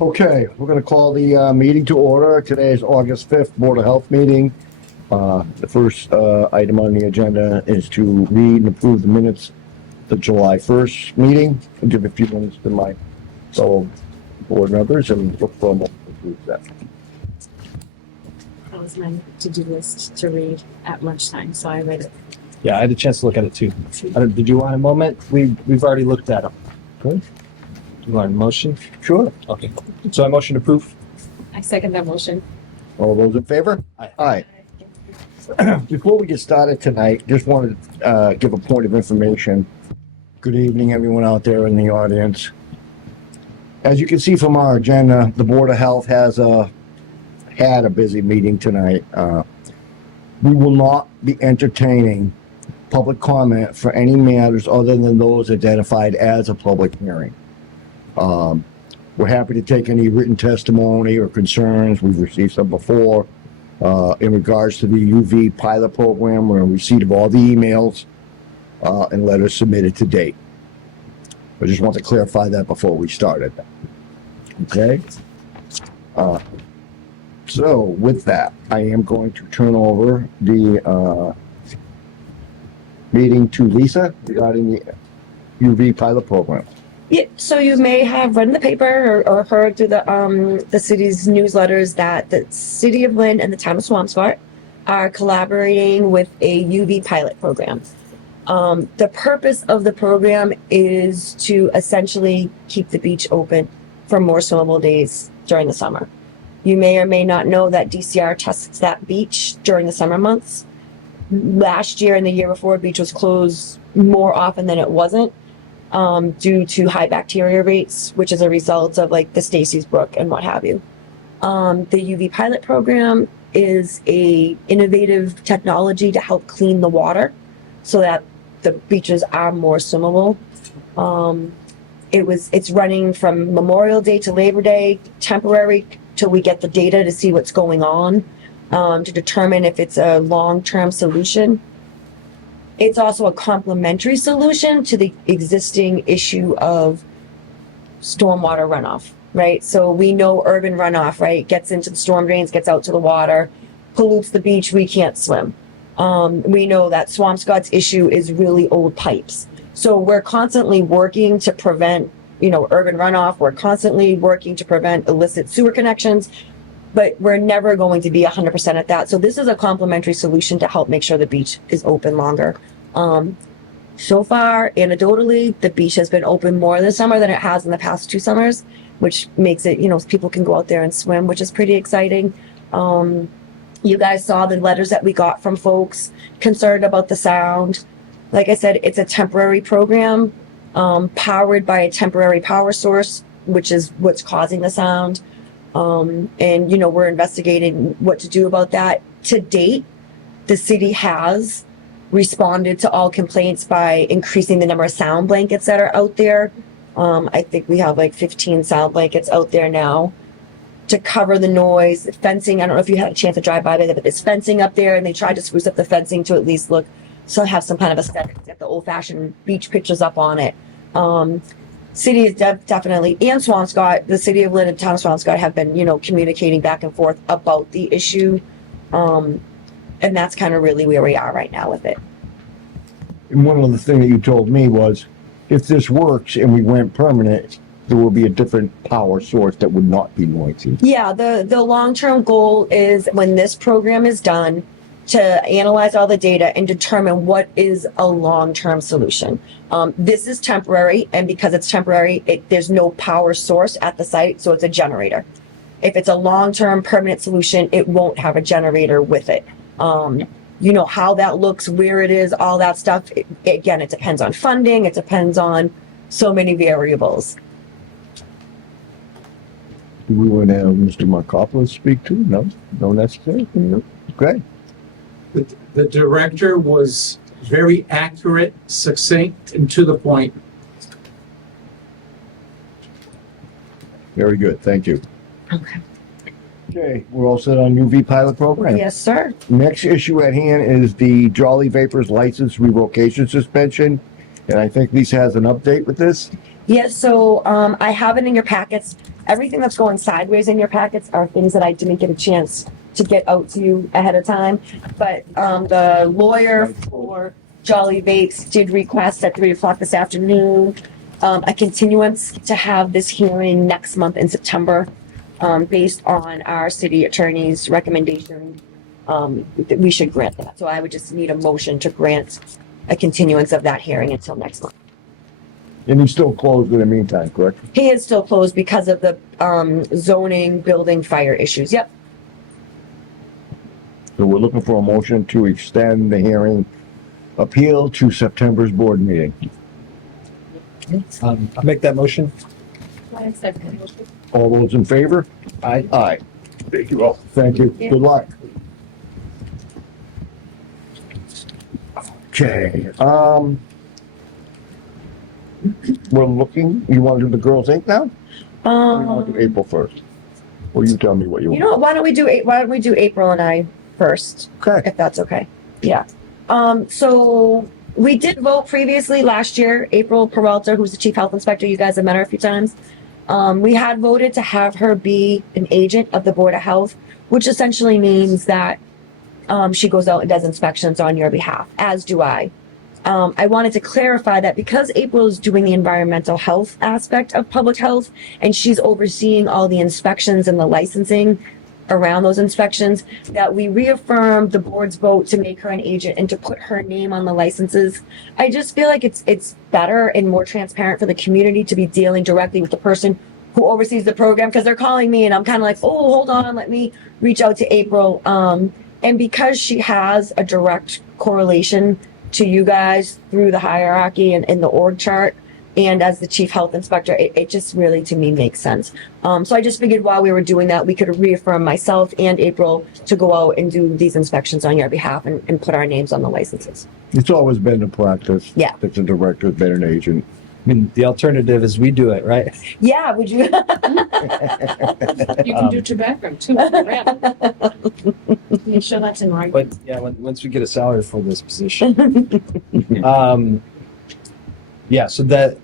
Okay, we're going to call the meeting to order. Today is August 5th, Board of Health meeting. The first item on the agenda is to read and approve the minutes of the July 1st meeting. I'll give a few minutes to my fellow board members and look for a moment to approve that. That was my to-do list to read at lunchtime, so I read it. Yeah, I had a chance to look at it too. Did you want a moment? We've already looked at them. Good. You want a motion? Sure. Okay. So I motion to approve. I second that motion. All those in favor? Aye. Aye. Before we get started tonight, just wanted to give a point of information. Good evening, everyone out there in the audience. As you can see from our agenda, the Board of Health has had a busy meeting tonight. We will not be entertaining public comment for any matters other than those identified as a public hearing. We're happy to take any written testimony or concerns. We've received some before in regards to the UV pilot program. We're in receipt of all the emails and letters submitted to date. I just want to clarify that before we started. Okay? So with that, I am going to turn over the meeting to Lisa regarding the UV pilot program. Yeah, so you may have read in the paper or heard through the city's newsletters that the City of Lynn and the Town of Swampscott are collaborating with a UV pilot program. The purpose of the program is to essentially keep the beach open for more swimmable days during the summer. You may or may not know that DCR tests that beach during the summer months. Last year and the year before, beach was closed more often than it wasn't. Due to high bacteria rates, which is a result of like the Stacy's Brook and what have you. The UV pilot program is a innovative technology to help clean the water so that the beaches are more swimmable. It's running from Memorial Day to Labor Day, temporary till we get the data to see what's going on, to determine if it's a long-term solution. It's also a complementary solution to the existing issue of stormwater runoff, right? So we know urban runoff, right? Gets into the storm drains, gets out to the water, pollutes the beach, we can't swim. We know that Swampscott's issue is really old pipes. So we're constantly working to prevent, urban runoff. We're constantly working to prevent illicit sewer connections, but we're never going to be 100% at that. So this is a complementary solution to help make sure the beach is open longer. So far, anecdotally, the beach has been open more this summer than it has in the past 2 summers, which makes it, people can go out there and swim, which is pretty exciting. You guys saw the letters that we got from folks concerned about the sound. Like I said, it's a temporary program, powered by a temporary power source, which is what's causing the sound. And we're investigating what to do about that. To date, the city has responded to all complaints by increasing the number of sound blankets that are out there. I think we have like 15 sound blankets out there now to cover the noise. Fencing, I don't know if you had a chance to drive by there, but there's fencing up there, and they tried to spruce up the fencing to at least have some kind of aesthetic, get the old-fashioned beach pictures up on it. City is definitely, and Swampscott, the City of Lynn and Town of Swampscott have been, communicating back and forth about the issue. And that's kind of really where we are right now with it. And one of the things that you told me was, if this works and we went permanent, there will be a different power source that would not be noisy. Yeah, the long-term goal is when this program is done to analyze all the data and determine what is a long-term solution. This is temporary, and because it's temporary, there's no power source at the site, so it's a generator. If it's a long-term permanent solution, it won't have a generator with it. How that looks, where it is, all that stuff. Again, it depends on funding. It depends on so many variables. Do we want to have Mr. Markopoulos speak too? No necessary. Okay. The director was very accurate, succinct, and to the point. Very good. Thank you. Okay. Okay, we're all set on UV pilot program. Yes, sir. Next issue at hand is the Jolly Vapors license revocation suspension. And I think Lisa has an update with this. Yes, so I have it in your packets. everything that's going sideways in your packets are things that I didn't get a chance to get out to you ahead of time. But, the lawyer for Jolly Vapes did request at 3 o'clock this afternoon, a continuance to have this hearing next month in September, based on our city attorney's recommendation. That we should grant that. So I would just need a motion to grant a continuance of that hearing until next month. And he's still closed in the meantime, correct? He is still closed because of the zoning, building, fire issues. Yep. So we're looking for a motion to extend the hearing appeal to September's board meeting. I'll make that motion. All those in favor? Aye. Aye. Thank you all. Thank you. Good luck. Okay, we're looking, you want to do the Girls Inc. now? Or you want to do April 1st? Or you tell me what you You want. know what? Why don't we do April and I first, Okay, if that's okay? Yeah. So we did vote previously last year, April Peralta, who's the chief health inspector. You guys have met her a few times. We had voted to have her be an agent of the Board of Health, which essentially means that she goes out and does inspections on your behalf, as do I. I wanted to clarify that because April is doing the environmental health aspect of public health, and she's overseeing all the inspections and the licensing around those inspections, that we reaffirmed the board's vote to make her an agent and to put her name on the licenses. I just feel like it's better and more transparent for the community to be dealing directly with the person who oversees the program, because they're calling me and I'm kind of like, oh, hold on, let me reach out to April. And because she has a direct correlation to you guys through the hierarchy and in the org chart, and as the chief health inspector, it just really, to me, makes sense. So I just figured while we were doing that, we could reaffirm myself and April to go out and do these inspections on your behalf and put our names on the licenses. it's always been the practice. Yeah. That the director's been an agent. I mean, the alternative is we do it, right? Yeah, would you? You can do tobacco too. Make sure that's in writing. But yeah, once we get a salary for this position. Yeah, so that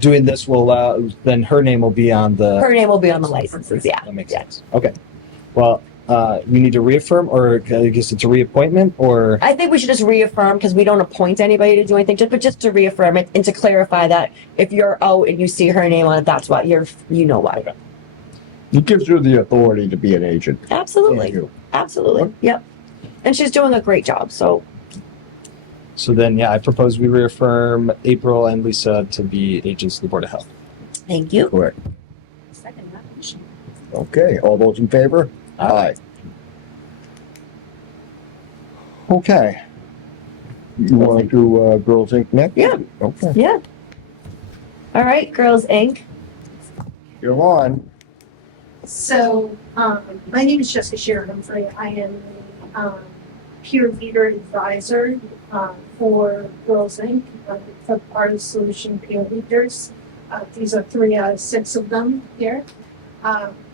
doing this will allow, then her name will be on the. Her name will be on the licenses, yeah. That makes Yeah. sense. Okay. Well, we need to reaffirm, or I guess it's a reappointment, or I think we should just reaffirm, because we don't appoint anybody to do anything, but just to reaffirm it and to clarify that if you're out and you see her name on it, that's why you know why. Okay. It gives her the authority to be an agent. Absolutely, Thank you. absolutely, yep. And she's doing a great job, so. so then yeah, I propose we reaffirm April and Lisa to be agents of the Board of Health. Thank you. Correct. Second that motion. Okay, all those in favor? Aye. Okay. You want to do Girls Inc. next? Yeah. Okay, Yeah. All right, Girls Inc. you're on. So, my name is Jessica Shearer Humphrey. I am the peer leader advisor for Girls Inc. For part of Solution Peer Leaders. These are 3 out of 6 of them here.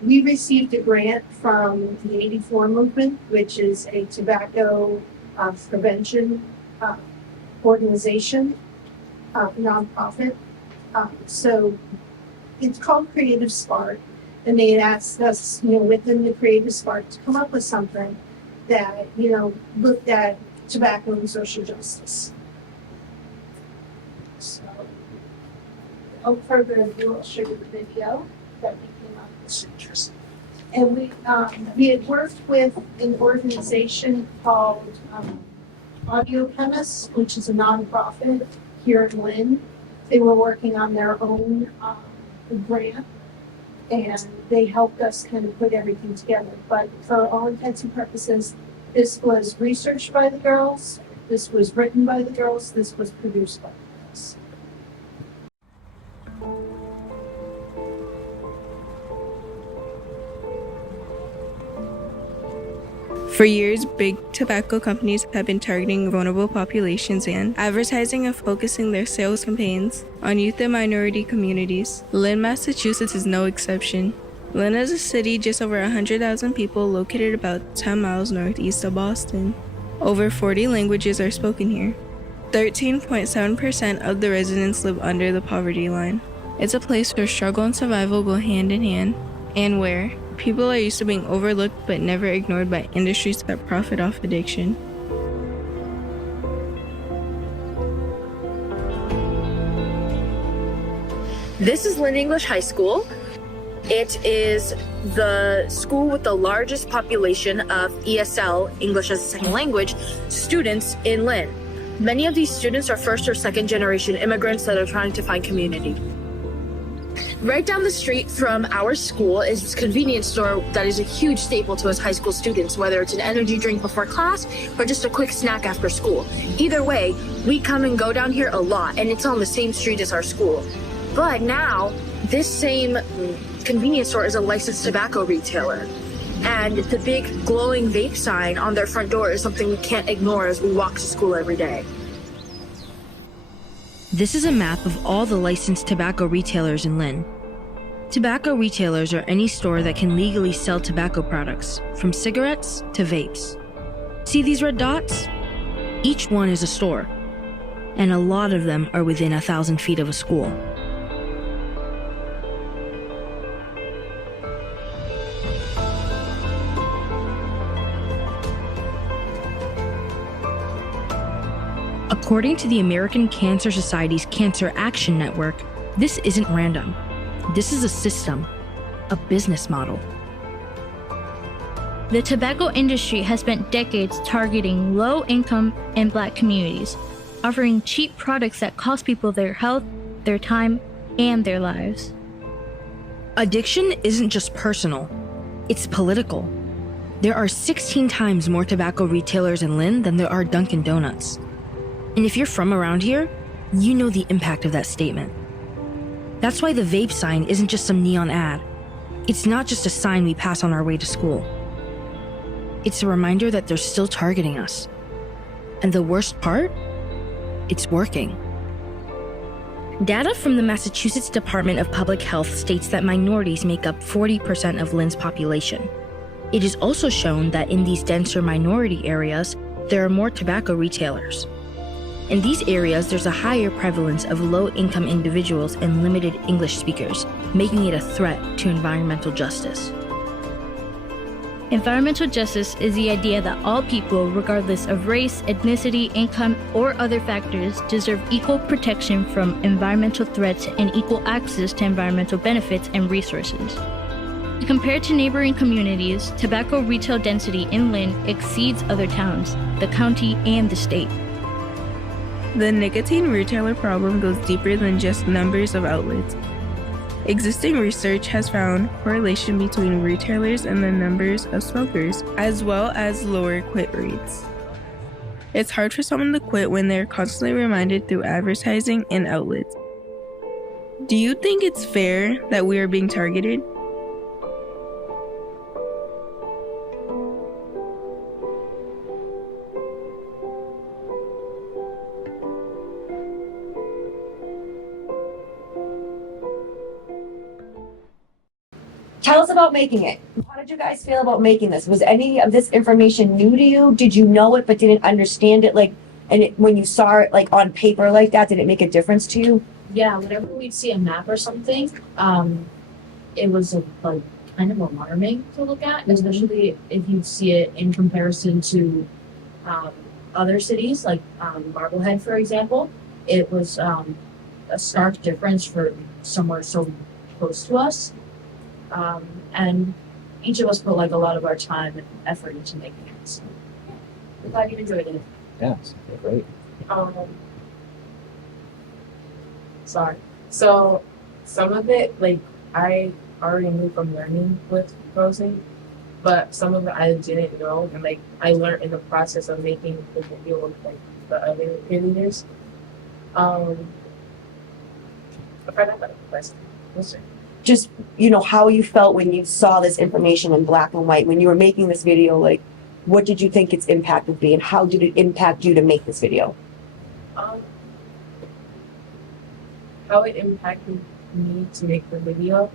We received a grant from the 84 Movement, which is a tobacco prevention organization, nonprofit. So it's called Creative Spark. And they had asked us, within the Creative Spark to come up with something that, looked at tobacco and social justice. So, without further ado, I'll show you the video that we came up with interest. And we had worked with an organization called Audio Chemists, which is a nonprofit here in Lynn. They were working on their own grant. And they helped us kind of put everything together. But for all intents and purposes, this was researched by the girls, this was written by the girls, this was produced by the girls. For years, big tobacco companies have been targeting vulnerable populations and advertising and focusing their sales campaigns on youth and minority communities. Lynn, Massachusetts is no exception. Lynn is a city just over 100,000 people located about 10 miles northeast of Boston. Over 40 languages are spoken here. 13.7% of the residents live under the poverty line. It's a place where struggle and survival go hand in hand. and where people are used to being overlooked but never ignored by industries that profit off addiction. This is Lynn English High School. It is the school with the largest population of ESL, English as a Second Language, students in Lynn. Many of these students are first or second generation immigrants that are trying to find community. Right down the street from our school is this convenience store that is a huge staple to us high school students, whether it's an energy drink before class or just a quick snack after school. Either way, we come and go down here a lot, and it's on the same street as our school. But now, this same convenience store is a licensed tobacco retailer. And the big glowing vape sign on their front door is something we can't ignore as we walk to school every day. This is a map of all the licensed tobacco retailers in Lynn. Tobacco retailers are any store that can legally sell tobacco products, from cigarettes to vapes. See these red dots? Each one is a store, and a lot of them are within 1,000 feet of a school. According to the American Cancer Society's Cancer Action Network, this isn't random. This is a system, a business model. The tobacco industry has spent decades targeting low-income and Black communities, offering cheap products that cost people their health, their time, and their lives. Addiction isn't just personal, it's political. There are 16 times more tobacco retailers in Lynn than there are Dunkin' Donuts. And if you're from around here, you know the impact of that statement. That's why the vape sign isn't just some neon ad. It's not just a sign we pass on our way to school. It's a reminder that they're still targeting us. And the worst part? It's working. Data from the Massachusetts Department of Public Health states that minorities make up 40% of Lynn's population. It is also shown that in these denser minority areas, there are more tobacco retailers. In these areas, there's a higher prevalence of low-income individuals and limited English speakers, making it a threat to environmental justice. Environmental justice is the idea that all people, regardless of race, ethnicity, income, or other factors, deserve equal protection from environmental threats and equal access to environmental benefits and resources. Compared to neighboring communities, tobacco retail density in Lynn exceeds other towns, the county, and the state. The nicotine retailer problem goes deeper than just numbers of outlets. Existing research has found correlation between retailers and the numbers of smokers, as well as lower quit rates. It's hard for someone to quit when they're constantly reminded through advertising and outlets. Do you think it's fair that we are being targeted? Tell us about making it. How did you guys feel about making this? Was any of this information new to you? Did you know it but didn't understand it? When you saw it on paper like that, did it make a difference to you? Yeah, whenever we'd see a map or something, it was kind of alarming to look at, especially if you see it in comparison to other cities, like Marblehead, for example. It was a stark difference for somewhere so close to us. And each of us put a lot of our time and effort into making it. So I'm glad you enjoyed it. Yeah, it's great. Sorry. So some of it, I already knew from learning with frozen, but some of it I didn't know, and I learned in the process of making the video with the other peer leaders. I forgot about the question. Listen. Just, how you felt when you saw this information in black and white, when you were making this video, what did you think its impact would be, and how did it impact you to make this video? How it impacted me to make the video,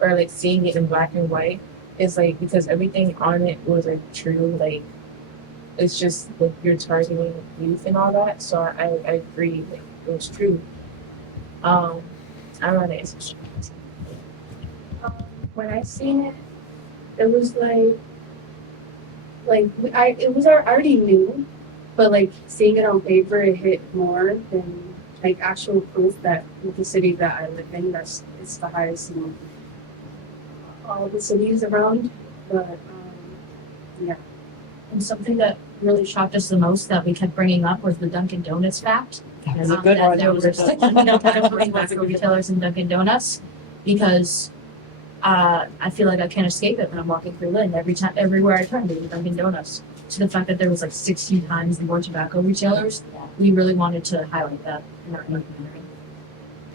or seeing it in black and white, is because everything on it was true. It's just you're targeting youth and all that. So I agree, it was true. I don't know how to answer. when I seen it, it was I already knew, but like seeing it on paper, it hit more than like actual proof that the city that I live in, it's the highest in all the cities around. But yeah. And something that really shocked us the most that we kept bringing up was the Dunkin' Donuts fact. That's a good That one. there was tobacco retailers in Dunkin' Donuts, because I feel like I can't escape it when I'm walking through Lynn. Everywhere I turn, there's Dunkin' Donuts. To the fact that there was like 16 times more tobacco retailers, we really wanted to highlight that in our documentary.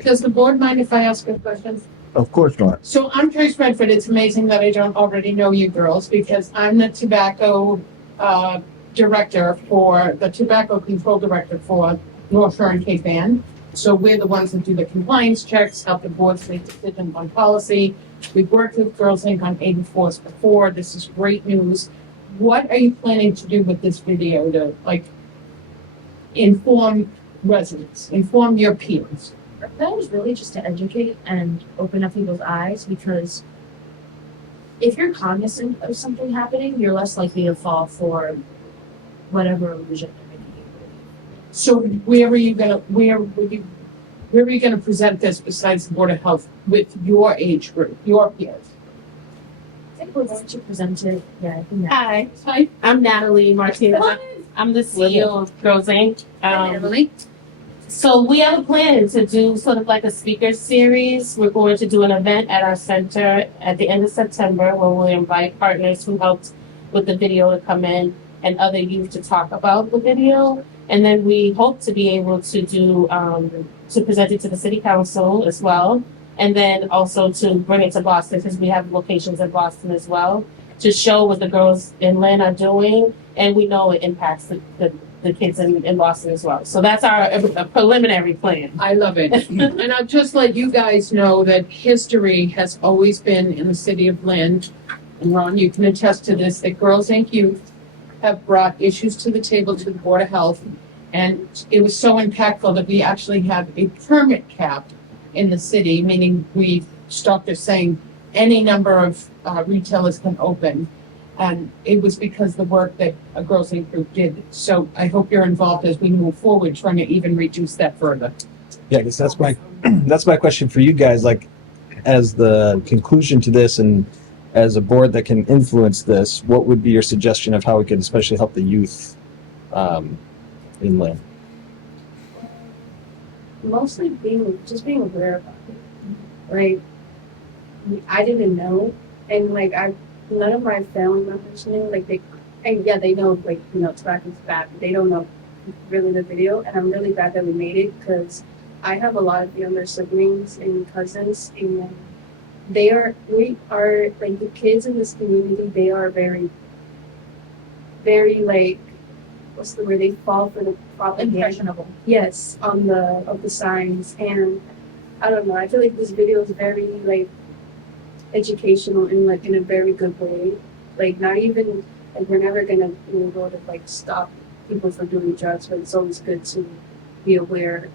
Does the board mind if I ask a question? Of course not. So I'm Trace Redford. It's amazing that I don't already know you girls, because I'm the tobacco director for the tobacco control director for North Shore and Cape Ann. So we're the ones that do the compliance checks, help the boards make decisions on policy. We've worked with Girls Inc. on 84s before. This is great news. What are you planning to do with this video to like inform residents, inform your peers? Our plan was really just to educate and open up people's eyes, because if you're cognizant of something happening, you're less likely to fall for whatever illusion they're making. So where are you gonna present this besides the Board of Health with your age group, your peers? I think we're going to present it, I think that. Hi, I'm Natalie Martinez. I'm the CEO of Girls Inc. So we have a plan to do sort of like a speaker series. We're going to do an event at our center at the end of September, where we'll invite partners who helped with the video to come in and other youth to talk about the video. And then we hope to be able to do, to present it to the city council as well. And then also to bring it to Boston, because we have locations in Boston as well, to show what the girls in Lynn are doing. And we know it impacts the kids in Boston as well. So that's our preliminary plan. I love it. And I'll just let you guys know that history has always been in the city of Lynn. And Ron, you can attest to this, that Girls Inc. Youth have brought issues to the table to the Board of Health. And it was so impactful that we actually have a permit cap in the city, meaning we stopped at saying any number of retailers can open. And it was because the work that a Girls Inc. group did. So I hope you're involved as we move forward, trying to even reduce that further. Yeah, I guess that's my that's my question for you guys. Like, as the conclusion to this, and as a board that can influence this, what would be your suggestion of how we could especially help the youth in Lynn? Mostly being aware about it. Like, I didn't know, and like none of my family members knew. Like they know, like, you know, tobacco's bad, but they don't know really the video. And I'm really glad that we made it, because I have a lot of younger siblings and cousins, and we are like, the kids in this community, they are very, very, like, what's the word? They fall for the propaganda. Impressionable. Yes, of the signs. And I don't know, I feel like this video is very like educational in a very good way. Like, not even like, we're never gonna go to like stop people from doing drugs, but it's always good to be aware of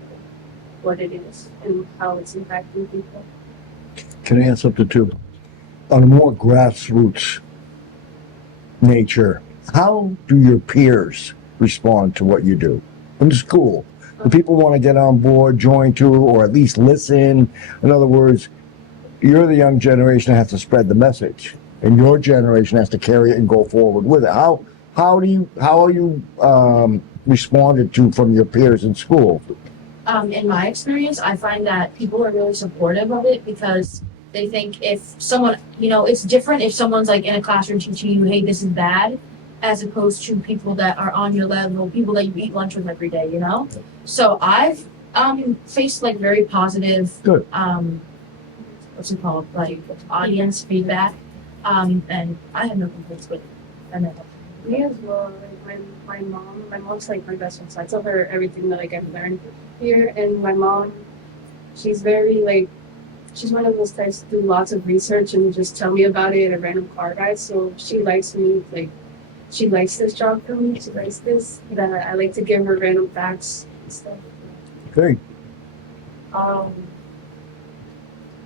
what it is and how it's impacting people. Can I add something too? On a more grassroots nature, how do your peers respond to what you do in the school? Do people want to get on board, join to, or at least listen? In other words, you're the young generation that has to spread the message, and your generation has to carry it and go forward with it. How are you responded to from your peers in school? In my experience, I find that people are really supportive of it, because they think if someone, it's different if someone's like in a classroom teaching you, hey, this is bad, as opposed to people that are on your level, people that you eat lunch with every day, So I've faced like very positive, Good. What's it called, like audience feedback, and I have no complaints with it. And then, Me as well. Like my mom's like my best friend, so I tell her everything that like I've learned here. And my mom, she's very like, she's one of those types to do lots of research and just tell me about it at a random car ride. So she likes me, like, she likes this job for me. She likes this, that I like to give her random facts and stuff. Okay.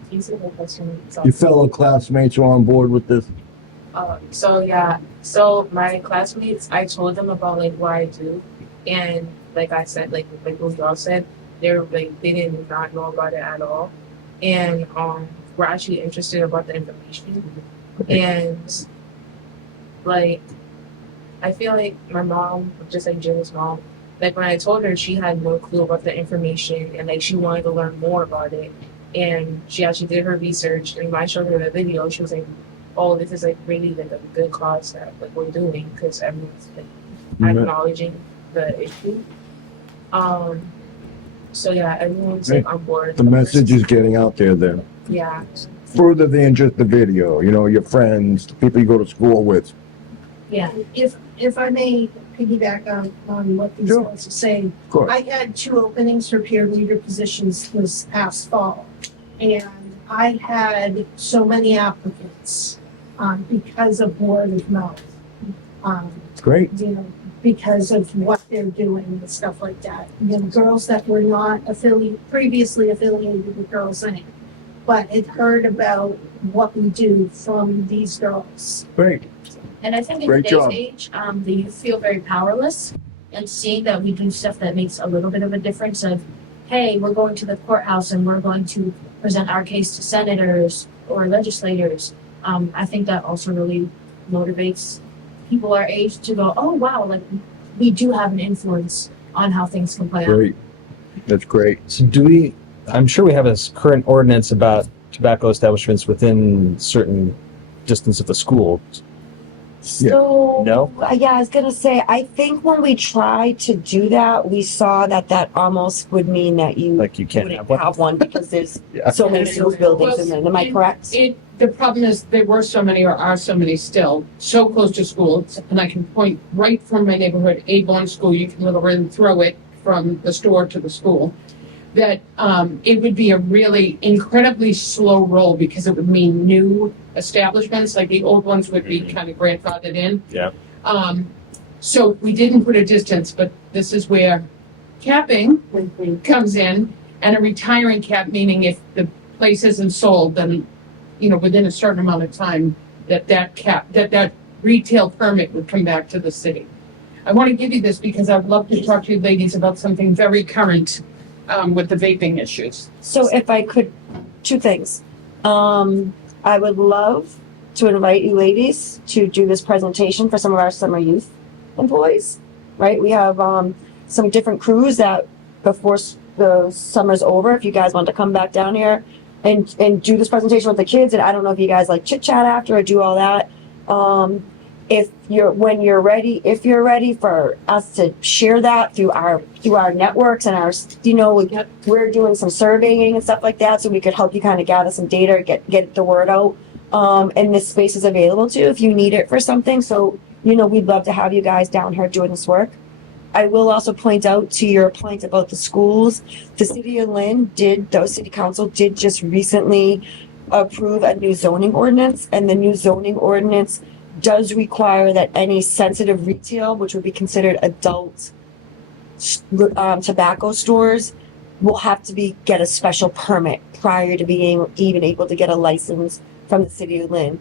Can you say the question? Your fellow classmates are on board with this? So my classmates, I told them about like what I do, and like I said, like what y'all said, they're like they did not know about it at all, and we're actually interested about the information, and like I feel like my mom, just like Jim's mom, like when I told her, she had no clue about the information, and like she wanted to learn more about it, and she actually did her research, and when I showed her the video, she was like, oh, this is like really like a good cause that like we're doing because everyone's like acknowledging the issue. So yeah, everyone's like on board. The message is getting out there then. Yeah. Further than just the video, you know, your friends, the people you go to school with. Yeah. If I may piggyback on what these Sure. guys are saying, Of course. I had 2 openings for peer leader positions this past fall, and I had so many applicants because of word of mouth. Great. You know, because of what they're doing and stuff like that. You know, girls that were not previously affiliated with Girls Inc., but had heard about what we do from these girls. Great. And I think in Great today's job. age, the youth feel very powerless, and seeing that we do stuff that makes a little bit of a difference of, hey, we're going to the courthouse and we're going to present our case to senators or legislators. I think that also really motivates people our age to go, oh wow, like we do have an influence on how things can play out. Great. That's great. So I'm sure we have a current ordinance about tobacco establishments within certain distance of the school. So, No? yeah, I was gonna say, I think when we tried to do that, we saw that almost would mean that you Like you can't wouldn't have one? because there's Yeah. so many school buildings in there. Am I correct? The problem is there were so many or are so many still so close to schools, and I can point right from my neighborhood, Avon School, you can literally throw it from the store to the school, that it would be a really incredibly slow roll because it would mean new establishments, like the old ones would be kind of grandfathered in. Yeah. So we didn't put a distance, but this is where capping comes in, and a retiring cap, meaning if the place isn't sold, then, you know, within a certain amount of time, that retail permit would come back to the city. I want to give you this because I'd love to talk to you ladies about something very current with the vaping issues. So if I could, 2 things. I would love to invite you ladies to do this presentation for some of our summer youth employees, right? We have some different crews that before the summer's over, if you guys want to come back down here and do this presentation with the kids, and I don't know if you guys like chit chat after or do all that. If you're ready for us to share that through our networks and our, you know, we're doing some surveying and stuff like that, so we could help you kind of gather some data, get the word out. And this space is available too if you need it for something. So, you know, we'd love to have you guys down here doing this work. I will also point out to your point about the schools, the city of Lynn the city council did just recently approve a new zoning ordinance, and the new zoning ordinance does require that any sensitive retail, which would be considered adult tobacco stores, will have to get a special permit prior to being even able to get a license from the city of Lynn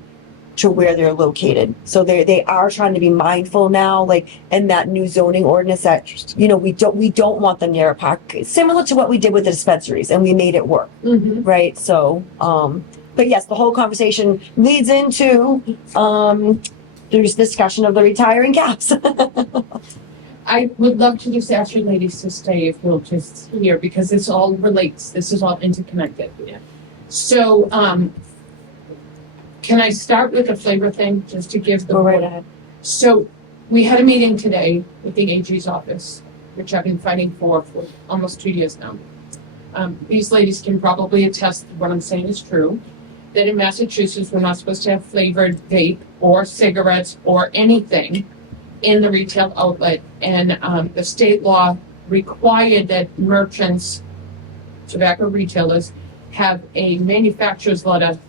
to where they're located. So they are trying to be mindful now, like in that new zoning ordinance that, you know, we don't want them near a park, similar to what we did with the dispensaries, and we made it work, right? So, but yes, the whole conversation leads into there's discussion of the retiring caps. I would love to just ask you ladies to stay if you'll just hear, because this all relates. This is all interconnected. Yeah. So, can I start with the flavor thing, just to give the Go right ahead. So, we had a meeting today with the AG's office, which I've been fighting for almost 2 years now. These ladies can probably attest that what I'm saying is true, that in Massachusetts, we're not supposed to have flavored vape or cigarettes or anything in the retail outlet. And the state law required that merchants, tobacco retailers, have a manufacturer's letter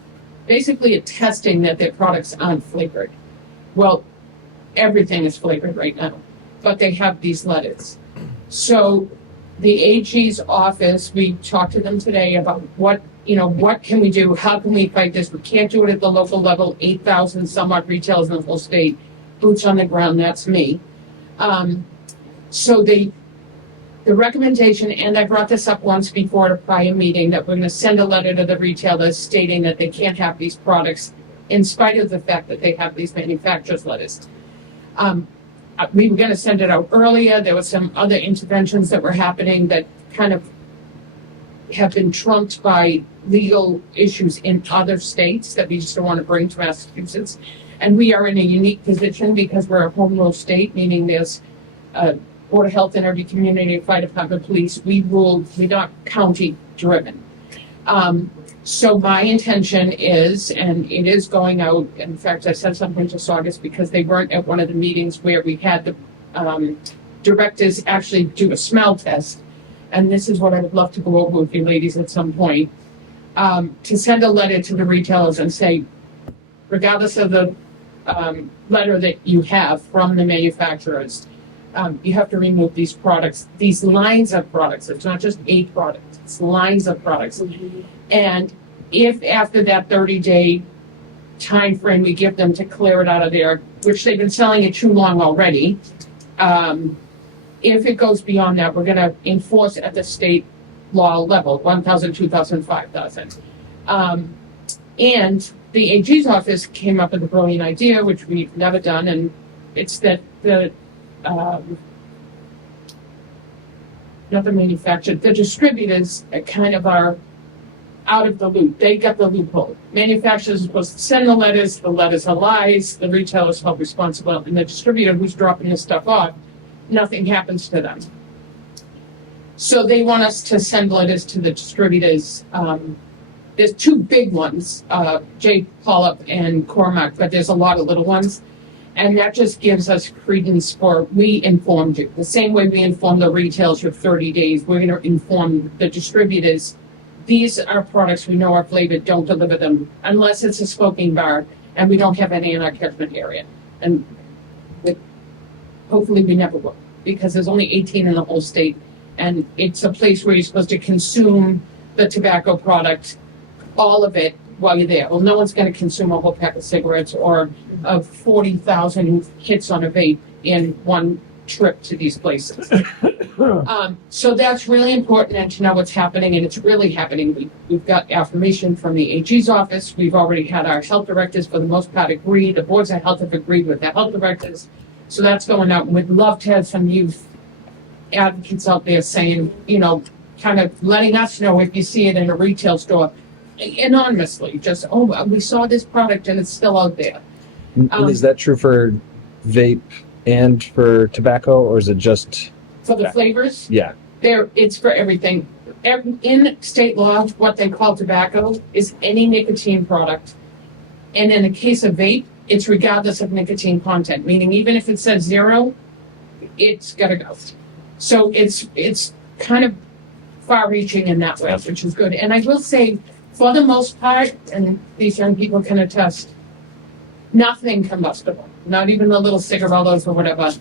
basically attesting that their products aren't flavored. Well, everything is flavored right now, but they have these letters. So the AG's office, we talked to them today about what what can we do? How can we fight this? We can't do it at the local level. 8,000 some odd retailers in the whole state. Boots on the ground, that's me. So the recommendation, and I brought this up once before at a prior meeting, that we're going to send a letter to the retailers stating that they can't have these products in spite of the fact that they have these manufacturer's letters. We were going to send it out earlier. There were some other interventions that were happening that kind of have been trumped by legal issues in other states that we just don't want to bring to Massachusetts. And we are in a unique position because we're a home rule state, meaning there's Board of Health in every community, fire department, police. We're not county driven. So my intention is, and it is going out, in fact, I sent something to Saugus because they weren't at one of the meetings where we had the directors actually do a smell test. And this is what I would love to go over with you ladies at some point, to send a letter to the retailers and say, regardless of the letter that you have from the manufacturers, you have to remove these products, these lines of products. It's not just a product, it's lines of products. And if after that 30-day time frame we give them to clear it out of there, which they've been selling it too long already, if it goes beyond that, we're going to enforce at the state law level, 1,000, 2,000, 5,000. And the AG's office came up with a brilliant idea, which we've never done, and it's that the not the manufacturer, the distributors kind of are out of the loop. They got the loophole. Manufacturers are supposed to send the letters are lies, the retailer's held responsible, and the distributor who's dropping this stuff off, nothing happens to them. So they want us to send letters to the distributors. There's two big ones, J. Pollock and Cormac, but there's a lot of little ones. And that just gives us credence for, we informed you. The same way we inform the retailers for 30 days, we're going to inform the distributors. These are products we know are flavored, don't deliver them unless it's a smoking bar and we don't have any in our catchment area. And hopefully we never will, because there's only 18 in the whole state. And it's a place where you're supposed to consume the tobacco product, all of it, while you're there. Well, no one's going to consume a whole pack of cigarettes or 40,000 hits on a vape in one trip to these places. So that's really important, and to know what's happening, and it's really happening. We've got affirmation from the AG's office. We've already had our health directors, for the most part, agree. The boards of health have agreed with the health directors. So that's going out. We'd love to have some youth advocates out there saying, kind of letting us know if you see it in a retail store, anonymously, just, we saw this product and it's still out there. And is that true for vape and for tobacco, or is it just for the flavors? Yeah. It's for everything. In state law, what they call tobacco is any nicotine product. And in the case of vape, it's regardless of nicotine content, meaning even if it says 0, it's gotta go. So it's kind of far-reaching in that way, which is good. And I will say, for the most part, and these young people can attest, nothing combustible, not even the little cigarillos or whatever.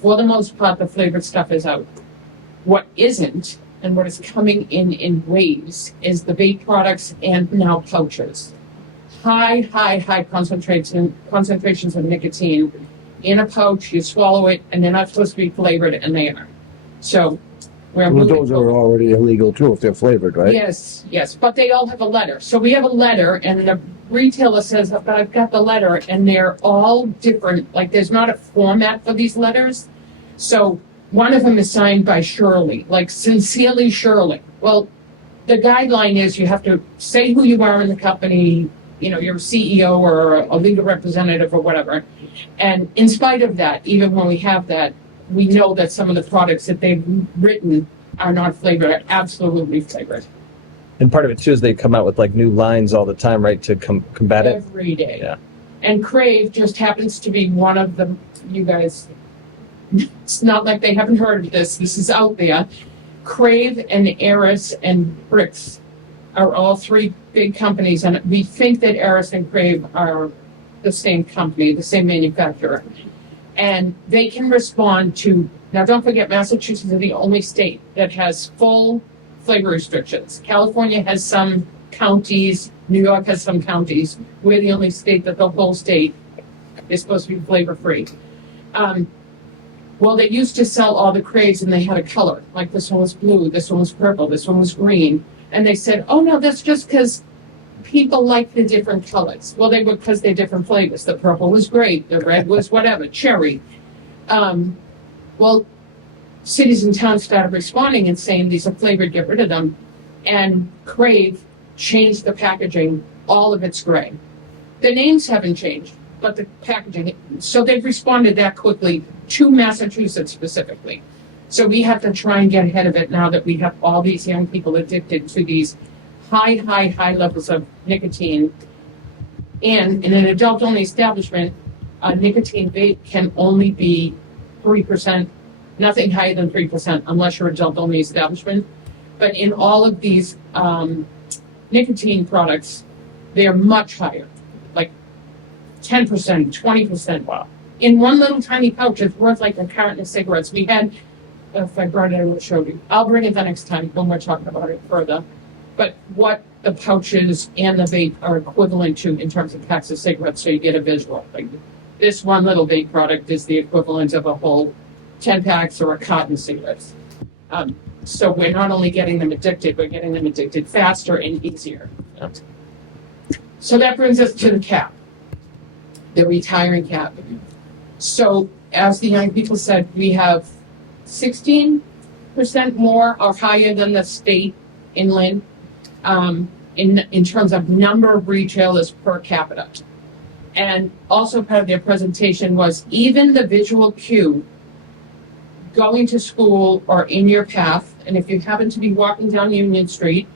For the most part, the flavored stuff is out. What isn't, and what is coming in waves, is the vape products and now pouches. High concentrations of nicotine in a pouch. You swallow it, and they're not supposed to be flavored, and they are. So we're moving those are already illegal too if they're flavored, right? Yes, but they all have a letter. So we have a letter, and the retailer says, but I've got the letter, and they're all different. Like, there's not a format for these letters. So one of them is signed by Shirley, like Sincerely Shirley. Well, the guideline is you have to say who you are in the company, you're a CEO or a legal representative or whatever. And in spite of that, even when we have that, we know that some of the products that they've written are not flavored, are absolutely flavored. And part of it too is they come out with like new lines all the time, right, to combat it? Every day. Yeah. And Crave just happens to be one of them. You guys, it's not like they haven't heard of this. This is out there. Crave and Eris and Bricks are all three big companies, and we think that Eris and Crave are the same company, the same manufacturer. And they can respond to, now don't forget, Massachusetts is the only state that has full flavor restrictions. California has some counties, New York has some counties. We're the only state that the whole state is supposed to be flavor-free. Well, they used to sell all the crates and they had a color, like this one was blue, this one was purple, this one was green. And they said, oh no, that's just because people like the different colors. Well, they were because they're different flavors. The purple was great, the red was whatever, cherry. Well, cities and towns started responding and saying these are flavored, get rid of them. And Crave changed the packaging, all of it's gray. The names haven't changed, but the packaging. So they've responded that quickly to Massachusetts specifically. So we have to try and get ahead of it now that we have all these young people addicted to these high levels of nicotine. And in an adult-only establishment, a nicotine vape can only be 3%, nothing higher than 3%, unless you're adult-only establishment. But in all of these nicotine products, they're much higher, like 10%, 20%. Wow. In one little tiny pouch, it's worth like a carton of cigarettes. We had, if I brought it, I would show you. I'll bring it the next time when we're talking about it further. But what the pouches and the vape are equivalent to in terms of packs of cigarettes, so you get a visual. Like this one little vape product is the equivalent of a whole 10 packs or a carton of cigarettes. So we're not only getting them addicted, we're getting them addicted faster and easier. So that brings us to the cap, the retiring cap. So as the young people said, we have 16% more or higher than the state in Lynn in terms of number of retailers per capita. And also part of their presentation was even the visual cue going to school or in your path, and if you happen to be walking down Union Street,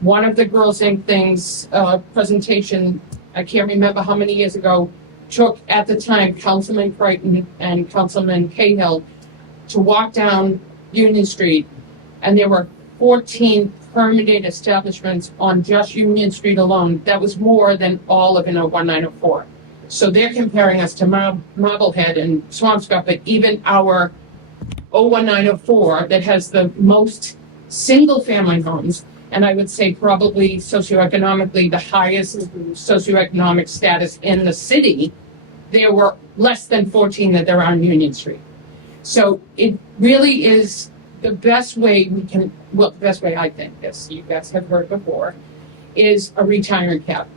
one of the Girls Inc. things presentation, I can't remember how many years ago, took at the time Councilman Crichton and Councilman Cahill to walk down Union Street, and there were 14 permitted establishments on just Union Street alone. That was more than all of 1904. So they're comparing us to Marblehead and Swampscott, but even our 01904 that has the most single-family homes, and I would say probably socioeconomically the highest socioeconomic status in the city, there were less than 14 that there are on Union Street. So it really is the best way we can, well, the best way I think, as you guys have heard before, is a retiring cap.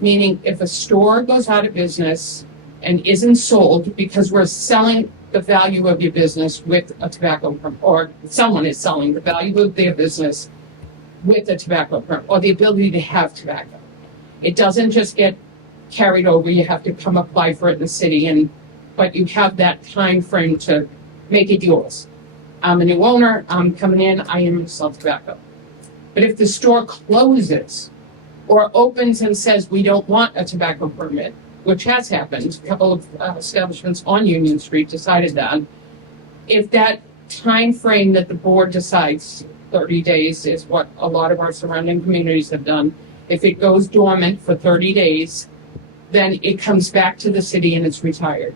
Meaning if a store goes out of business and isn't sold because we're selling the value of your business with a tobacco permit, or someone is selling the value of their business with a tobacco permit, or the ability to have tobacco. It doesn't just get carried over. You have to come apply for it in the city, but you have that time frame to make it yours. I'm a new owner. I'm coming in. I am going to sell tobacco. But if the store closes or opens and says we don't want a tobacco permit, which has happened, a couple of establishments on Union Street decided that, if that time frame that the board decides, 30 days is what a lot of our surrounding communities have done, if it goes dormant for 30 days, then it comes back to the city and it's retired.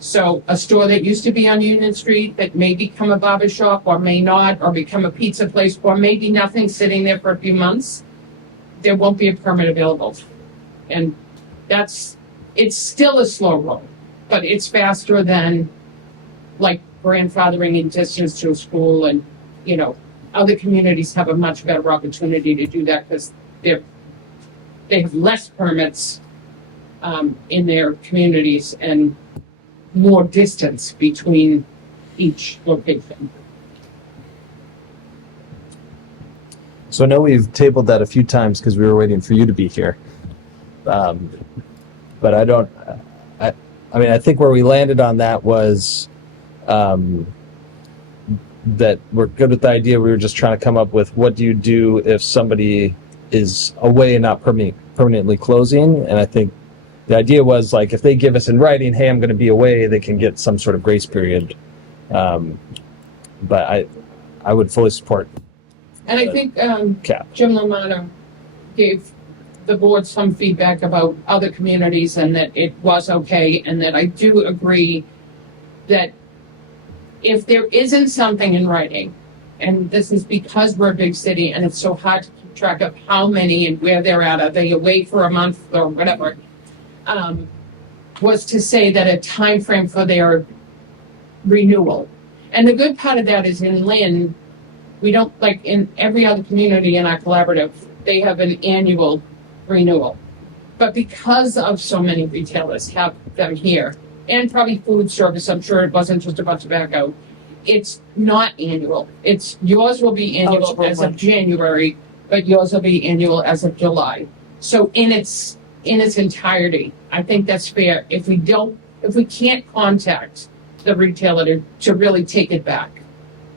So a store that used to be on Union Street that may become a barber shop or may not, or become a pizza place, or maybe nothing sitting there for a few months, there won't be a permit available. And it's still a slow roll, but it's faster than like grandfathering in distance to a school, and other communities have a much better opportunity to do that because they have less permits in their communities and more distance between each location. So I know we've tabled that a few times because we were waiting for you to be here. But I think where we landed on that was that we're good with the idea. We were just trying to come up with what do you do if somebody is away and not permanently closing. And I think the idea was like if they give us in writing, hey, I'm going to be away, they can get some sort of grace period. But I would fully support. And I think cap. Jim Lomano gave the board some feedback about other communities and that it was okay, and that I do agree that if there isn't something in writing, and this is because we're a big city and it's so hard to keep track of how many and where they're at, are they away for a month or whatever, was to say that a time frame for their renewal. And the good part of that is in Lynn, we don't, like in every other community in our collaborative, they have an annual renewal. But because of so many retailers have them here, and probably food service, I'm sure it wasn't just about tobacco, it's not annual. It's, yours will be annual as of January, but yours will be annual as of July. So in its entirety, I think that's fair. If we can't contact the retailer to really take it back,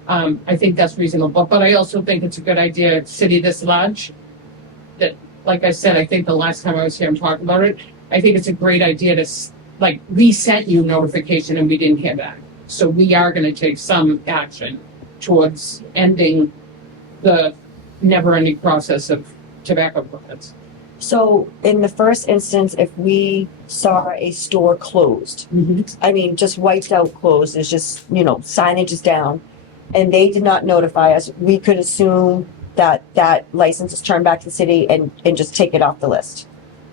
I think that's reasonable. But I also think it's a good idea, city this large, that, like I said, I think the last time I was here and talked about it, I think it's a great idea to, like, we sent you notification and we didn't hear back. So we are going to take some action towards ending the never-ending process of tobacco permits. So in the first instance, if we saw a store closed, I mean, just wiped out closed, it's just, signage is down, and they did not notify us, we could assume that that license is turned back to the city and just take it off the list.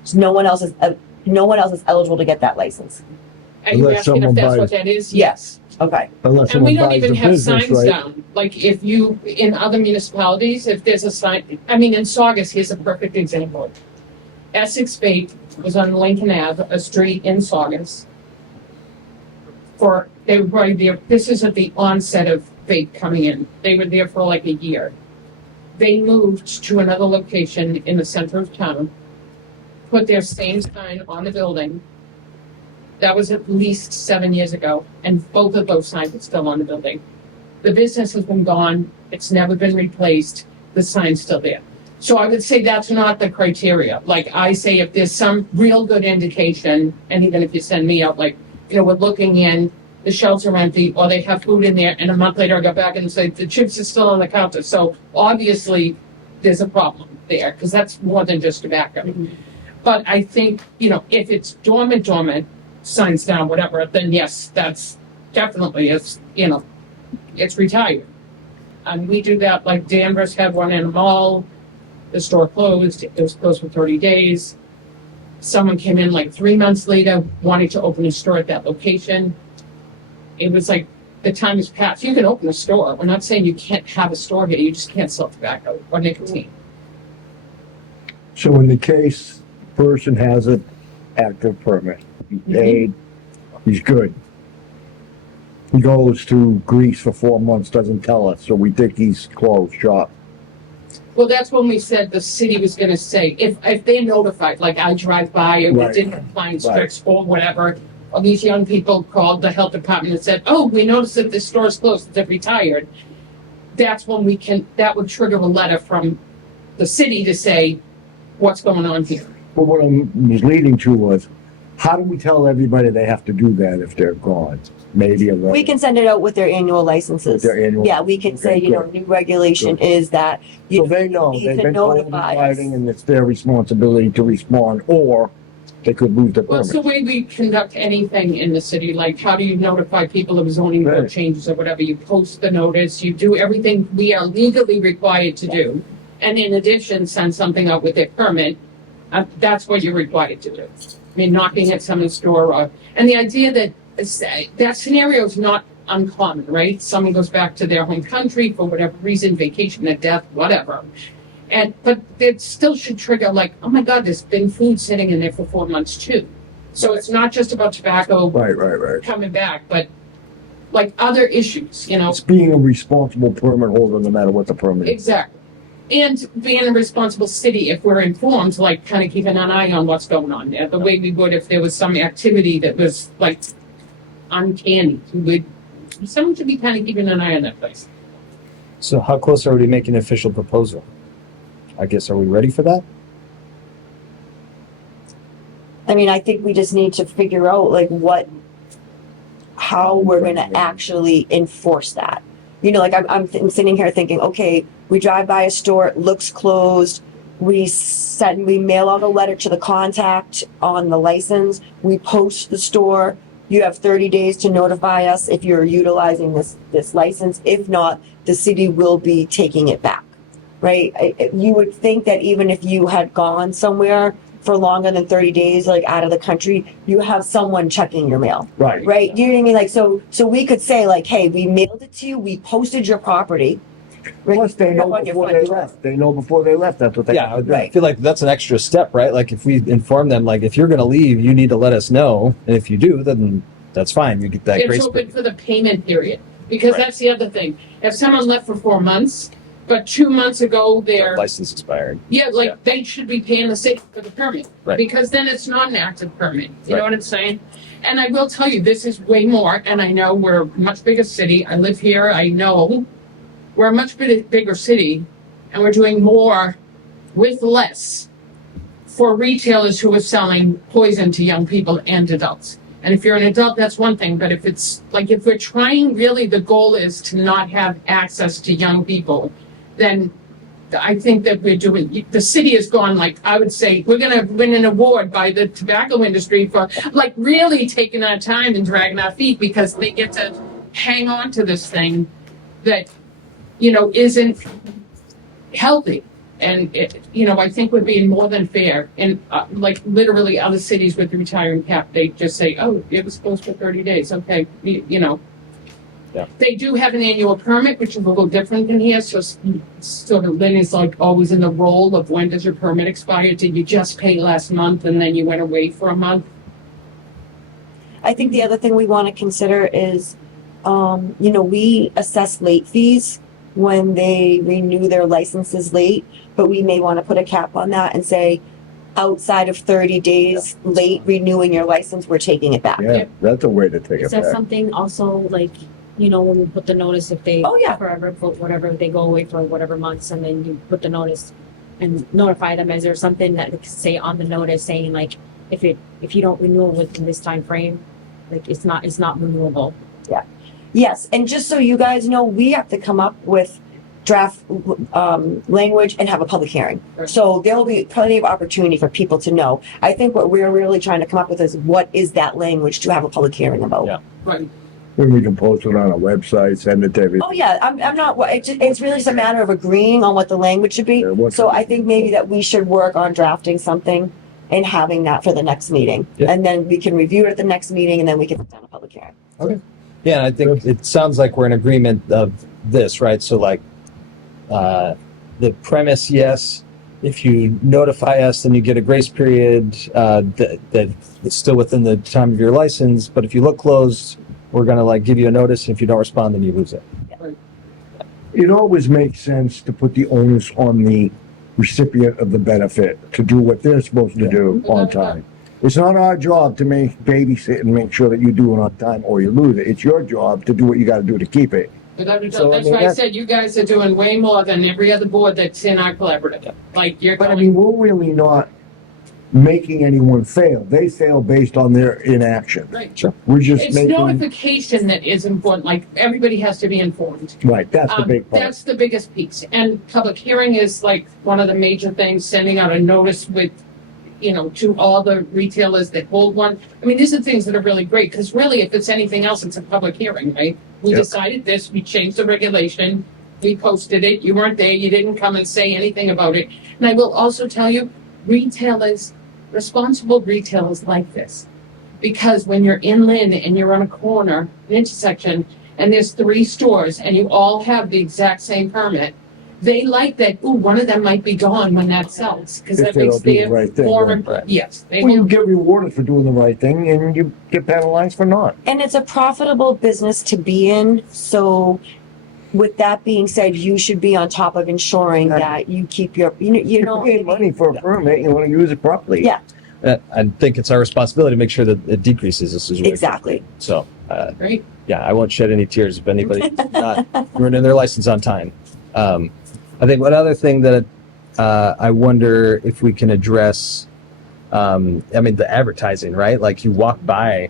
So no one else is eligible to get that license. Are you Unless asking if someone that's buys- what that is? Yes. Okay. Unless And we someone don't buys even the have business, signs right? down. Like if you, in other municipalities, if there's a sign, I mean, in Saugus, here's a perfect example. Essex Vape was on Lincoln Ave, a street in Saugus. They were probably there, this is at the onset of vape coming in. They were there for like a year. They moved to another location in the center of town, put their same sign on the building. That was at least 7 years ago, and both of those signs are still on the building. The business has been gone, it's never been replaced, the sign's still there. So I would say that's not the criteria. Like I say, if there's some real good indication, and even if you send me out, like, we're looking in, the shelves are empty, or they have food in there, and a month later I go back and say, the chips are still on the counter. So obviously there's a problem there, because that's more than just tobacco. But I think, if it's dormant, signs down, whatever, then yes, that's definitely, it's retired. And we do that, like Danvers had one in a mall, the store closed, it was closed for 30 days. Someone came in like 3 months later, wanting to open a store at that location. It was like, the time has passed. You can open a store. We're not saying you can't have a store here, you just can't sell tobacco or nicotine. So in the case, person has an active permit, he's paid, he's good. He goes to Greece for 4 months, doesn't tell us, so we think he's closed shop. Well, that's when we said the city was gonna say, if they're notified, like I drive by and we Right. didn't comply in strict or whatever, or these young people called the health department and said, oh, we noticed that this store's closed, they're retired. That's when that would trigger a letter from the city to say, what's going on here? But what I was leading to was, how do we tell everybody they have to do that if they're gone? Maybe a letter. We can send it out with their annual licenses. Their annual- Yeah, we can say, Okay, good. new regulation is that So you they know, need they've to been told in notify us. writing, and it's their responsibility to respond, or they could lose their Well, it's the permit. way we conduct anything in the city, like how do you notify people of zoning code Right. changes or whatever? You post the notice, you do everything we are legally required to do. And in addition, send something out with their permit. That's what you're required to do. I mean, knocking at someone's door, and the idea that that scenario is not uncommon, right? Someone goes back to their home country for whatever reason, vacation, a death, whatever. But it still should trigger like, oh my God, there's been food sitting in there for 4 months too. So it's not just about tobacco Right. coming back, but like other issues, It's being a responsible permit holder, no matter what the permit is. Exactly. And being a responsible city, if we're informed, like kind of keeping an eye on what's going on there, the way we would if there was some activity that was like uncanny. Someone should be kind of keeping an eye on that place. So how close are we to making an official proposal? I guess, are we ready for that? I mean, I think we just need to figure out how we're gonna actually enforce that. Like I'm sitting here thinking, okay, we drive by a store, it looks closed, we mail out a letter to the contact on the license, we post the store, you have 30 days to notify us if you're utilizing this license. If not, the city will be taking it back, right? You would think that even if you had gone somewhere for longer than 30 days, like out of the country, you have someone checking your mail, Right. right? You know what I mean? Like, so we could say like, hey, we mailed it to you, we posted your property. Plus, they know on your before front they door. left. They know before they left. That's what they. Yeah, I Right. feel like that's an extra step, right? Like if we inform them, like if you're going to leave, you need to let us know, and if you do, then that's fine. You get that It's grace open period. for the payment period, because Right. that's the other thing. If someone left for 4 months, but 2 months ago Their they're, license expired. yeah, like Yeah. they should be paying the city for the permit. Right. Because then it's not an active permit. You know Right. what I'm saying? And I will tell you, this is way more, and I know we're a much bigger city. I live here, I know. We're a much bigger city, and we're doing more with less for retailers who are selling poison to young people and adults. And if you're an adult, that's one thing, but if it's like, if we're trying, really the goal is to not have access to young people, then I think that we're doing, the city has gone, like, I would say, we're gonna win an award by the tobacco industry for like really taking our time and dragging our feet, because they get to hang on to this thing that, you know, isn't healthy. And it, you know, I think we're being more than fair. And like literally other cities with retiring cap, they just say, oh, it was closed for 30 days. Okay, you know. Yeah. They do have an annual permit, which is a little different than here. So sort of Lynn is like always in the role of, when does your permit expire? Did you just pay last month and then you went away for a month? I think the other thing we want to consider is, you know, we assess late fees when they renew their licenses late, but we may want to put a cap on that and say, outside of 30 days late renewing your license, we're taking it back. Yeah, that's a way to take it Is that back. something also like, you know, when we put the notice, if they Oh, yeah. forever, for whatever, they go away for whatever months, and then you put the notice and notify them, is there something that could say on the notice saying like, if you don't renew it within this time frame, like it's not renewable? Yes, and just so you guys know, we have to come up with draft language and have a public hearing. So there will be plenty of opportunity for people to know. I think what we're really trying to come up with is, what is that language to have a public hearing about? Yeah. Right. Then we can post it on our website, send it to everybody. Oh yeah, I'm not. It's really just a matter of agreeing on what the language should be. Yeah, what- So I think maybe that we should work on drafting something and having that for the next meeting, Yeah. and then we can review it at the next meeting, and then we can put down a public hearing. Yeah, and I think it sounds like we're in agreement of this, right? So like, the premise, yes, if you notify us, then you get a grace period, that it's still within the time of your license, but if you look closed, we're gonna like give you a notice, and if you don't respond, then you lose it. It always makes sense to put the onus on the recipient of the benefit to do what they're supposed to do on time. It's not our job to babysit and make sure that you do it on time or you lose it. It's your job to do what you gotta do to keep it. Without a doubt. So, I That's mean, why I that's- said you guys are doing way more than every other board that's in our collaborative. Like you're But I going, mean, we're really not making anyone fail. They fail based on their inaction. right. Sure. We're just It's making, notification that is important. Like everybody has to be informed. right, that's the big part. That's the biggest piece. And public hearing is like one of the major things, sending out a notice with, you know, to all the retailers that hold one. I mean, these are things that are really great, because really, if it's anything else, it's a public hearing, right? We Yep. decided this, we changed the regulation, we posted it, you weren't there, you didn't come and say anything about it. And I will also tell you, retailers, responsible retailers like this. Because when you're in Lynn and you're on a corner, an intersection, and there's 3 stores and you all have the exact same permit, they like that, ooh, one of them might be gone when that sells, because If that they makes don't do the their right thing, more, right. yes, they Well, you will, get rewarded for doing the right thing and you get penalized for not. And it's a profitable business to be in. So, with that being said, you should be on top of ensuring that you keep your, you You know, pay money for a permit, you wanna use it properly. Yeah. I think it's our responsibility to make sure that it decreases. This is really exactly. So, right? yeah, I won't shed any tears if anybody's not running their license on time. I think one other thing that I wonder if we can address, I mean, the advertising, right? Like you walk by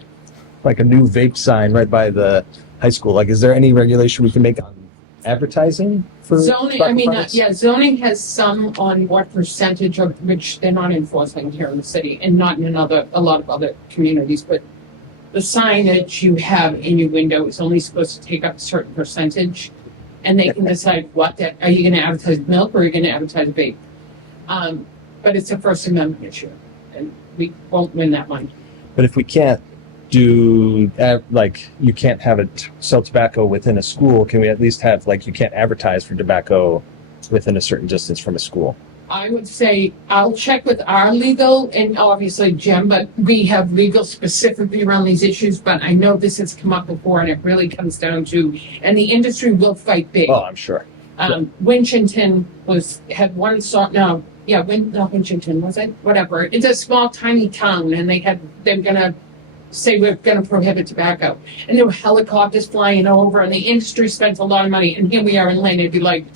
like a new vape sign right by the high school. Like, is there any regulation we can make on advertising for Zoning, I tobacco mean, products? yeah, zoning has some on what percentage of which they're not enforcing here in the city, and not in a lot of other communities, but the signage you have in your window is only supposed to take up a certain percentage, and they can decide are you gonna advertise milk or are you gonna advertise vape? But it's a First Amendment issue, and we won't win that one. But if we can't do, you can't have it sell tobacco within a school, can we at least have, you can't advertise for tobacco within a certain distance from a school? I would say I'll check with our legal and obviously Jim, but we have legal specifically around these issues, but I know this has come up before and it really comes down to, and the industry will fight big. Oh, I'm sure. Winchington had one sort, not Winchington, was it? Whatever. It's a small, tiny town and they're gonna say we're gonna prohibit tobacco. And there were helicopters flying over and the industry spent a lot of money, and here we are in Lynn, it'd be like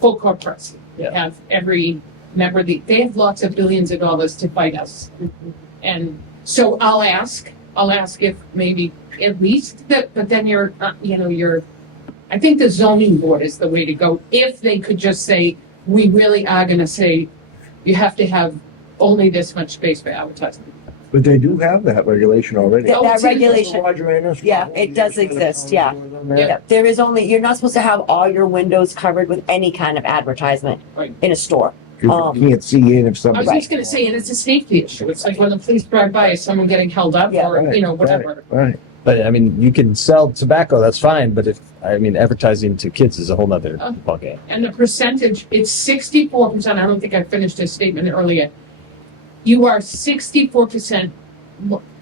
full court press. They have every member, they have lots of billions of dollars to fight us. And so I'll ask if maybe at least that, but then I think the zoning board is the way to go. If they could just say, we really are gonna say, you have to have only this much space for advertising. But they do have that regulation already. That regulation, Larger industry. yeah, it does exist, yeah. Yeah, there is only, you're not supposed to have all your windows covered with any kind of advertisement Right. in a store. You can't see in if I was somebody. just gonna say, and it's a safety issue. It's like when the police drive by, is someone getting held up Yeah. or, whatever. Right. But I mean, you can sell tobacco, that's fine, but advertising to kids is a whole nother ballgame. And the percentage, it's 64%. I don't think I finished this statement earlier. You are 64%,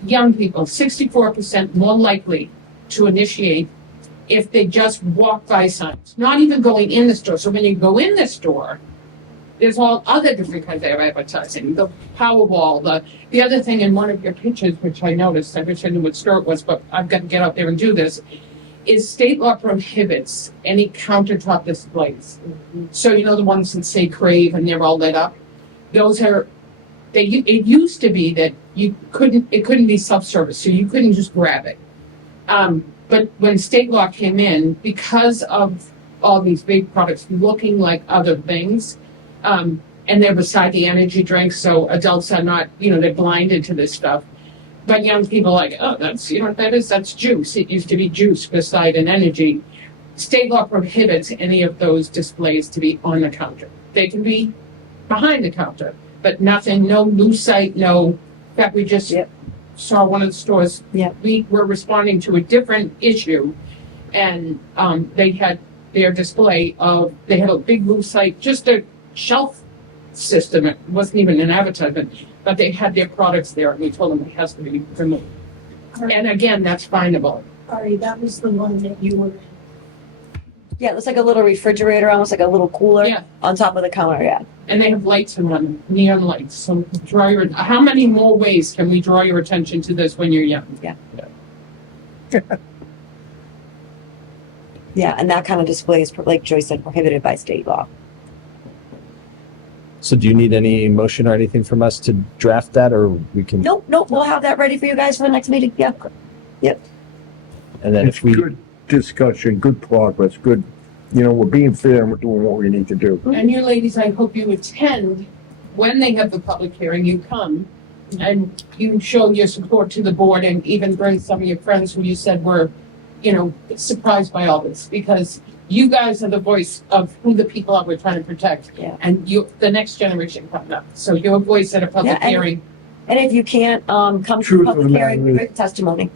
young people, 64% more likely to initiate if they just walk by signs, not even going in the store. So when you go in the store, there's all other different kinds of advertising, the Powerball, the other thing in one of your pictures, which I noticed, I wish I knew what store it was, but I've got to get out there and do this, is state law prohibits any countertop displays. So the ones that say Crave and they're all lit up, those are, it used to be that it couldn't be self-service, so you couldn't just grab it. But when state law came in, because of all these big products looking like other things, and they're beside the energy drinks, so adults are not, they're blinded to this stuff. But young people are like, oh, that's, what that is? That's juice. It used to be juice beside an energy. State law prohibits any of those displays to be on the counter. They can be behind the counter, but nothing, no loose sight, no. In fact, we just saw one of the stores. We were responding to a different issue, and they had their display of, they had a big loose sight, just a shelf system. It wasn't even an advertisement, but they had their products there, and we told them it has to be removed. And again, that's finable. Sorry, that was the one that you were in. Yeah, it looks like a little refrigerator, almost like a little cooler Yeah. on top of the counter, yeah. And they have lights in them, neon lights. So how many more ways can we draw your attention to this when you're young? Yeah, and that kind of display is, like Joyce said, prohibited by state law. So do you need any motion or anything from us to draft that, or we can? Nope, we'll have that ready for you guys for the next meeting, yeah. Yep. And then It's good discussion, good progress, good, we're being fair and we're doing what we need to do. And you ladies, I hope you attend when they have the public hearing, you come and you show your support to the board and even bring some of your friends who you said were, surprised by all this, because you guys are the voice of who the people are we're trying to protect. Yeah. And the next generation coming up. So your voice at a public Yeah, and- hearing. And if you can't, come to Truth the of the public hearing, matter is- written testimony.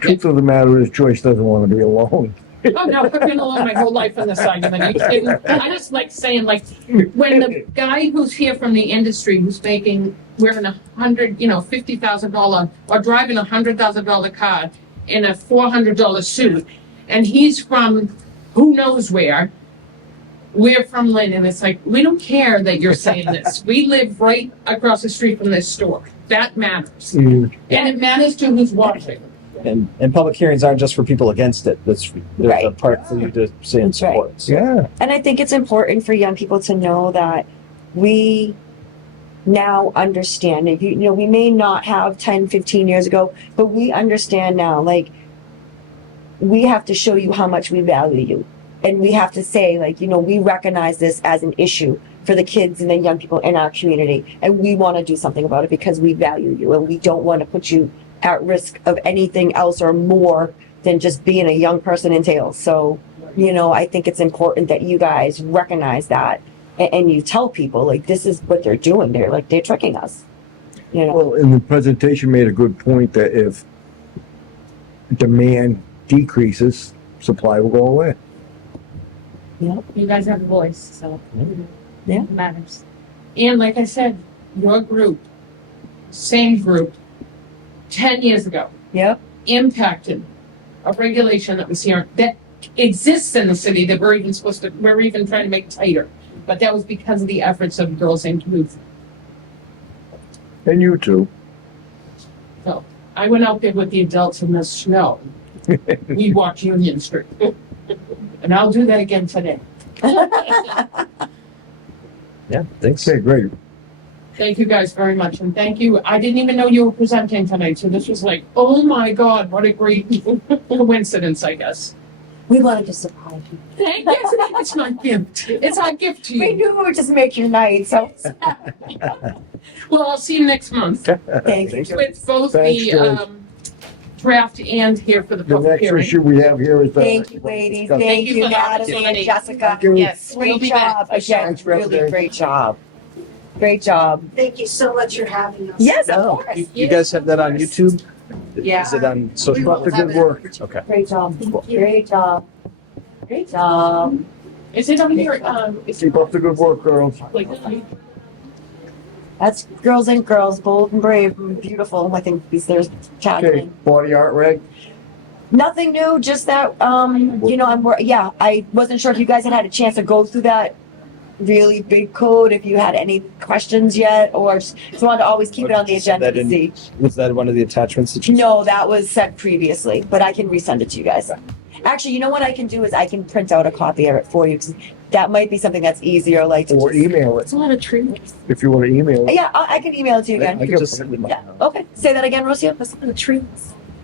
Truth of the matter is Joyce doesn't want to be alone. Oh, no, I've been alone my whole life on this argument. Are you kidding? I just like saying, when the guy who's here from the industry who's wearing $50,000 or driving $100,000 car in a $400 suit, and he's from who knows where, we're from Lynn, and it's like, we don't care that you're saying this. We live right across the street from this store. That matters. And it matters to who's watching. And public hearings aren't just for people against it. There's Right. a part for you to say in That's right. support. So- Yeah. And I think it's important for young people to know that we now understand, we may not have 10, 15 years ago, but we understand now, we have to show you how much we value you. And we have to say, we recognize this as an issue for the kids and the young people in our community. And we want to do something about it because we value you and we don't want to put you at risk of anything else or more than just being a young person entails. So, you know, I think it's important that you guys recognize that and you tell people like this is what they're doing. They're tricking us. You know. Well, and the presentation made a good point that if demand decreases, supply will go away. Yep. You guys have a voice, so Yeah. it matters. And like I said, your group, same group, 10 years ago, Yep. impacted a regulation that was here that exists in the city that we're even trying to make tighter. But that was because of the efforts of Girls Inc. Youth. And you too. So I went out there with the adults in the snow. We walked Union Street. And I'll do that again today. Yeah, thanks. Okay, great. Thank you guys very much, and thank you. I didn't even know you were presenting tonight, so this was like, oh my God, what a great coincidence, I guess. We wanted to surprise you. Thank you. It's my gift. It's our gift to We you. knew it would just make your night, so Well, I'll see you next month thank you. with both Thanks, the George. draft and here for the The public next hearing. issue we have here is. Thank you, ladies. Thank Thank you you, for the Natalie and opportunity. Jessica. Yes, we'll Great be back job. for Again, Thanks for really everything. great job. Great job. Thank you so much for having us. Yes, of No. course. You guys have that on YouTube? Yeah. Is it on social? We will Keep up the have good it. work. Okay. Great job. Great job. Great job. Is it on here? Is Keep up the good work, girls. like, That's Girls Inc. Girls, bold and brave and beautiful. I think there's Okay, chatting. body art reg. Nothing new, just that, you know, I wasn't sure if you guys had a chance to go through that really big code, if you had any questions yet, or just wanted to always keep it on the agenda to see. Was that one of the attachments that you? No, that was sent previously, but I can resend it to you guys. Actually, you know what I can do is I can print out a copy of it for you, 'cause that might be something that's easier, like to Or just. email it, It's a lot of trees. if you want to email it. Yeah, I can email it to you I again. can just- put it in my- Yeah, okay, say that again, Rocio? It's a lot of trees.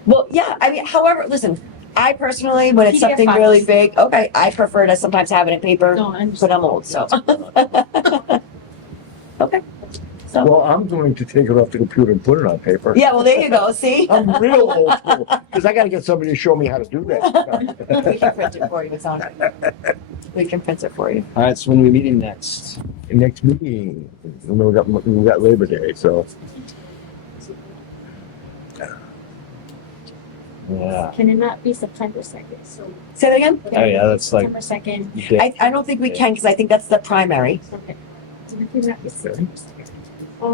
Well, yeah, I mean, however, listen, I personally, when it's PDF something files. really big, okay, I prefer to sometimes have it in paper, No, I but I'm old, so. Okay. So, Well, I'm going to take it off the computer and put it on paper. yeah, well, there you go, see? I'm real old school, because I gotta get somebody to show me how to do that. We can print it for you, it's all right. We can print it for you. All right, so when are we meeting next? Next meeting, we got Labor Day, so. Yeah. Can it not be September 2nd? So Say that again? Oh yeah, that's like. September 2nd. Yeah. I don't think we can, because I think that's the primary. Okay. So it could not be September 2nd. I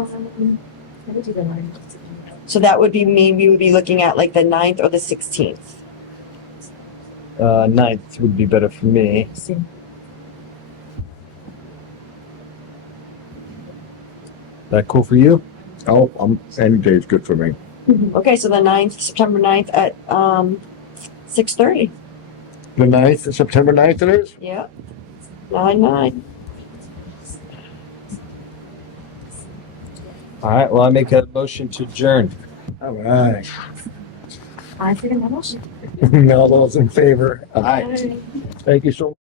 would do the 9th. So that would be me, we would be looking at like the 9th or the 16th. 9th would be better for me. See. That cool for you? Oh, any day is good for me. Okay, so the 9th, September 9th at 6:30. The 9th, September 9th it is? Yeah. 9/9. All right. Well, I make a motion to adjourn. All right. I figured that motion. All those in favor? Aye. Thank you so much.